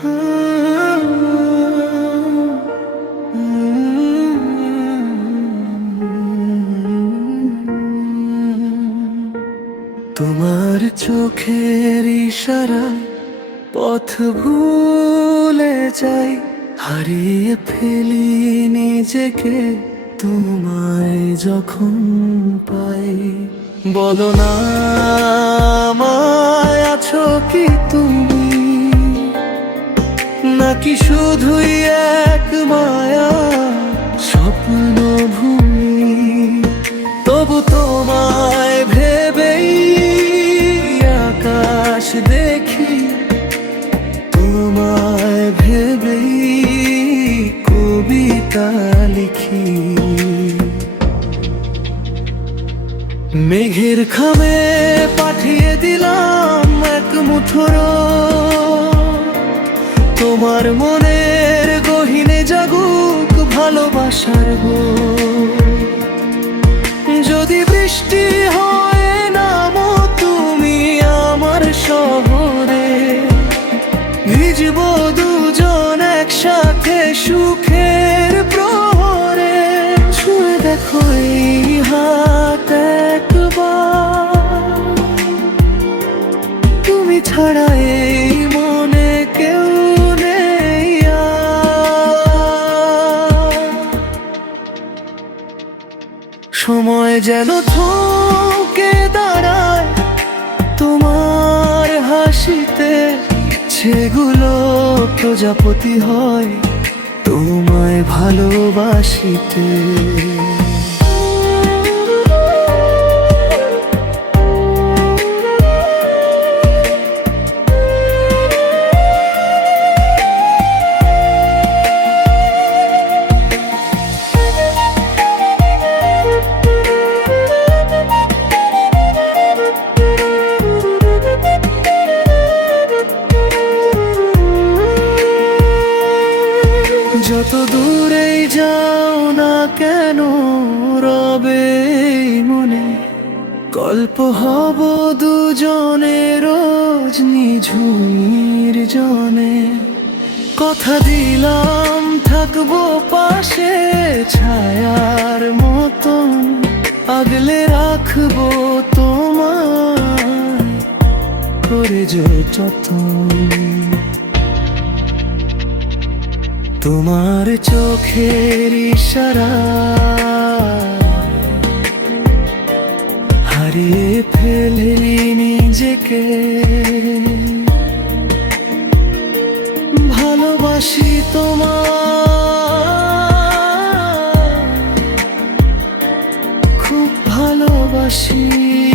তোমার চোখের ইশারা পথ ভুলে যাই হারিয়ে ফেলি নিজেকে তোমায় যখন পাই। বলো না নাকি শুধুই এক মায়া? স্বপ্ন ভূমি। তবু তোমায় ভেবেই আকাশ দেখি। তোমায় ভেবেই কবিতা লিখি। মেঘের খামে পাঠিয়ে দিলাম এক মুঠোর। তোমার মনের গহিনে জাগুক ভালোবাসার গো যদি বৃষ্টি হয় নামো তুমি আমার শহরে। ভিজব দুজন একসাথে সুখের প্রহরে। ছুঁয়ে দেখো হাত একবার। তুমি ছাড়া সময় যেন থমকে দাঁড়ায় তোমার হাসিতে সেগুলো প্রজাপতি হয় তোমায় ভালোবাসিতে। দূরেই যাও না কেন রবে মনে? গল্প হব দুজনে রোজ নিঝুমির জনে। কথা দিলাম, থাকব পাশে ছায়ার মতন। আগলে রাখব তোমার করে যতন। তোমার চোখের ইশারা হারিয়ে ফেলি নিজেকে। ভালোবাসি তোমার খুব ভালোবাসি।